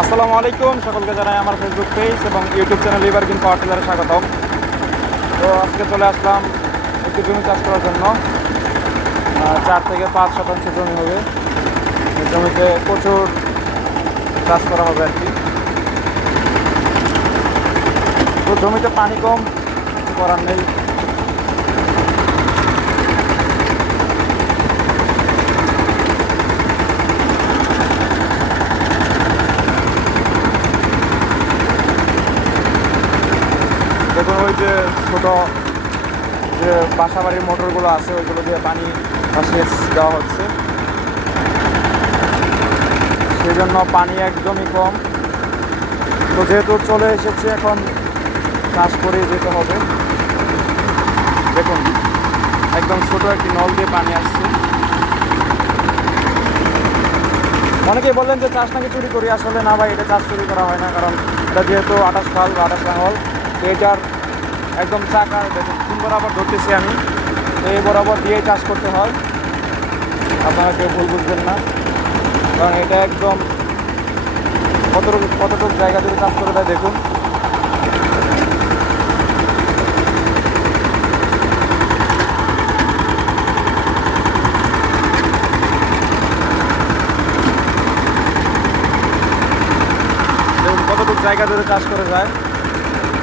আসসালামু আলাইকুম, সকলকে জানাই আমার ফেসবুক পেজ এবং ইউটিউব চ্যানেল এবার কিন্তু পাওয়ার টিলারে স্বাগতম। তো আজকে চলে আসলাম একটু জমি চাষ করার জন্য। চার থেকে পাঁচ শতাংশ জমি হবে। জমিতে প্রচুর চাষ করা হবে আর কি। তো জমিতে পানি কম করার নেই। দেখুন ওই যে ছোট যে বাসা বাড়ির মোটরগুলো আছে, ওইগুলো দিয়ে পানি সেচ দেওয়া হচ্ছে। সেই জন্য পানি একদমই কম। তো যেহেতু চলে এসেছে, এখন চাষ করে যেতে হবে। দেখুন, একদম ছোট একটি নল দিয়ে পানি আসছে। অনেকেই বললেন যে চাষ নাকি চুরি করি। আসলে না ভাই, এটা চাষ চুরি করা হয় না, কারণ এটা যেহেতু আঠাশ ফাল বা আঠাশ লাঙল তো এটার একদম চাকা দেখুন তিন বরাবর ধরতেছি আমি। তো এই বরাবর দিয়েই চাষ করতে হয়। আপনারা কেউ ভুল বুঝবেন না। কারণ এটা একদম কতটুকু কতটুকু জায়গা জুড়ে চাষ করে দেয় দেখুন। জায়গা ধরে চাষ করে যায়।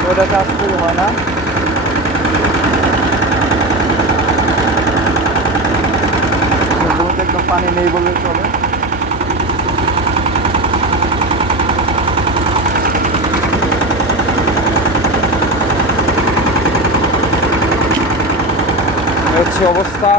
এটা চাষ শুরু হয় না। একদম পানি নেই বললে চলে। হচ্ছে অবস্থা।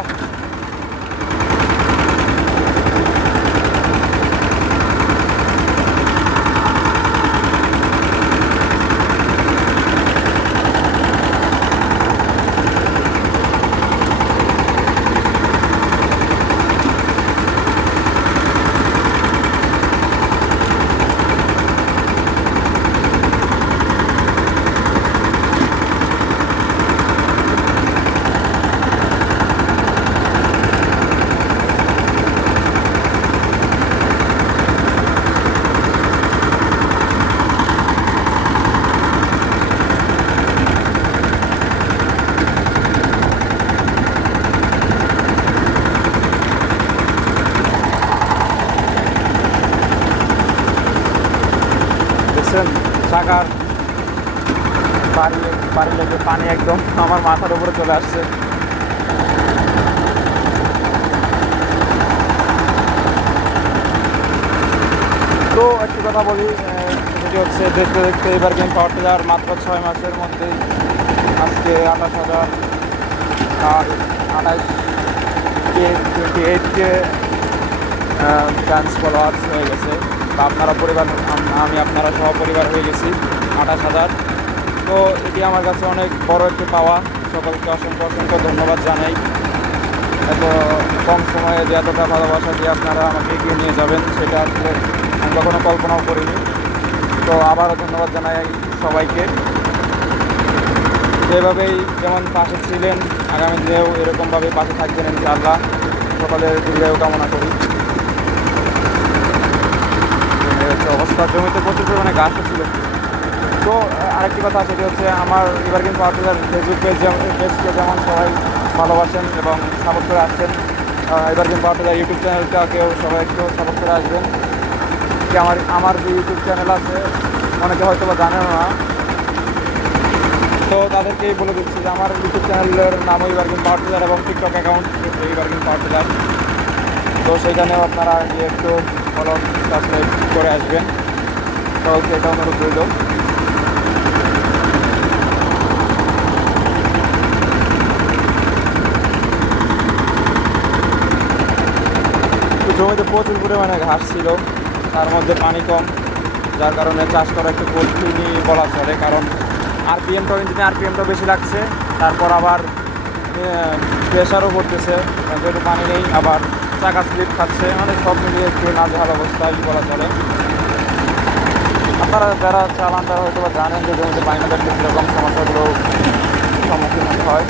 চাকার বাড়ি বাড়ি লেগে পানি একদম আমার মাথার উপরে চলে আসছে। তো একটি কথা বলি আহ, হচ্ছে দেখতে দেখতে এবার গেম পাওয়ার টিলার মাত্র ছয় মাসের মধ্যেই আজকে আঠাশ হাজার আঠাশ K twenty eight K fans followers হয়ে গেছে। বা আপনারা পরিবার, আমি আপনারা সহ পরিবার হয়ে গেছি, আঠাশ হাজার। তো এটি আমার কাছে অনেক বড় একটি পাওয়া। সকলকে অসংখ্য অসংখ্য ধন্যবাদ জানাই। এত কম সময়ে যে এতটা ভালোবাসা দিয়ে আপনারা আমাকে এগিয়ে নিয়ে যাবেন, সেটা আসলে আমি কখনো কল্পনাও করিনি। তো আবারও ধন্যবাদ জানাই সবাইকে। যেভাবেই যেমন পাশে ছিলেন, আগামী দিনেও এরকমভাবে পাশে থাকবেন ইনশাআল্লাহ। সকলের দীর্ঘায়ু কামনা করি এই অবস্থা জমিতে প্রচুর পরিমাণে গাছও ছিল তো আরেকটি কথা সেটি হচ্ছে আমার এবার কিন্তু আপনাদের ফেসবুক পেজ যেমন পেজকে যেমন সবাই ভালোবাসেন এবং সাপোর্ট করে আসছেন এবার কিন্তু আপনাদের ইউটিউব চ্যানেলটাকেও সবাই একটু সাপোর্ট করে আসবেন। যে আমার আমার যে ইউটিউব চ্যানেল আছে, অনেকে হয়তো বা জানেন না। তো তাদেরকেই বলে দিচ্ছি যে আমার ইউটিউব চ্যানেলের নাম এবার কিন্তু পাওয়ার এবং টিকটক অ্যাকাউন্ট এবার কিন্তু পাওয়ার তো সেইখানেও আপনারা গিয়ে একটু ফলো সাবস্ক্রাইব করে আসবেন। অনুরোধ রইল তো জমিতে প্রচুর পরিমাণে ঘাস ছিল, তার মধ্যে পানি কম, যার কারণে চাষ করা একটু কঠিনই বলা চলে, কারণ আরপিএমটাও ইঞ্জিনে আরপিএমটাও বেশি লাগছে, তারপর আবার প্রেশারও পড়তেছে, যেহেতু পানি নেই, আবার চাকা স্লিপ খাচ্ছে মানে সব মিলিয়ে একটু নাজেহাল অবস্থায় বলা চলে। আপনারা যারা চালান, তারা হয়তো বা জানেন যে জমিতে পানি না থাকলে কীরকম সমস্যাগুলো সম্মুখীন হতে হয়।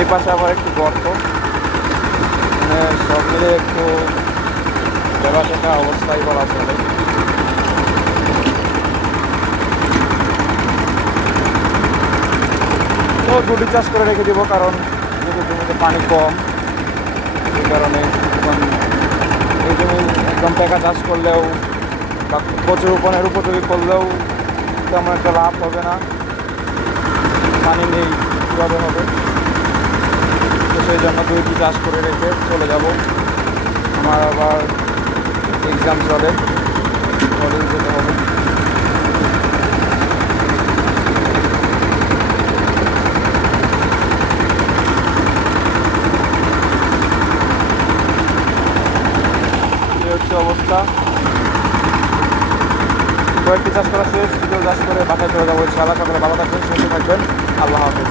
এই পাশে আবার একটু গর্ত। যে একটু ব্যাপার একটা অবস্থায় বলা চলে। তো দুটি চাষ করে রেখে দিব, কারণ যেহেতু জমিতে পানি কম এই কারণে এই জমি একদম টাকা চাষ করলেও বা প্রচুর উপনের উপযোগী করলেও তেমন একটা লাভ হবে না। পানি নেই, কীভাবে হবে? তো সেই জন্য দুইটি চাষ করে রেখে চলে যাব। আমার আবার এক্সাম চলে। যেতে হবে এই হচ্ছে অবস্থা। কয়েকটি চাষ করা শেষ, ভিডিও চাষ করে বাসায় চলে যাব। ইনশাআল্লাহ সকলে ভালো থাকবেন, সুস্থ থাকবেন। আল্লাহ হাফেজ।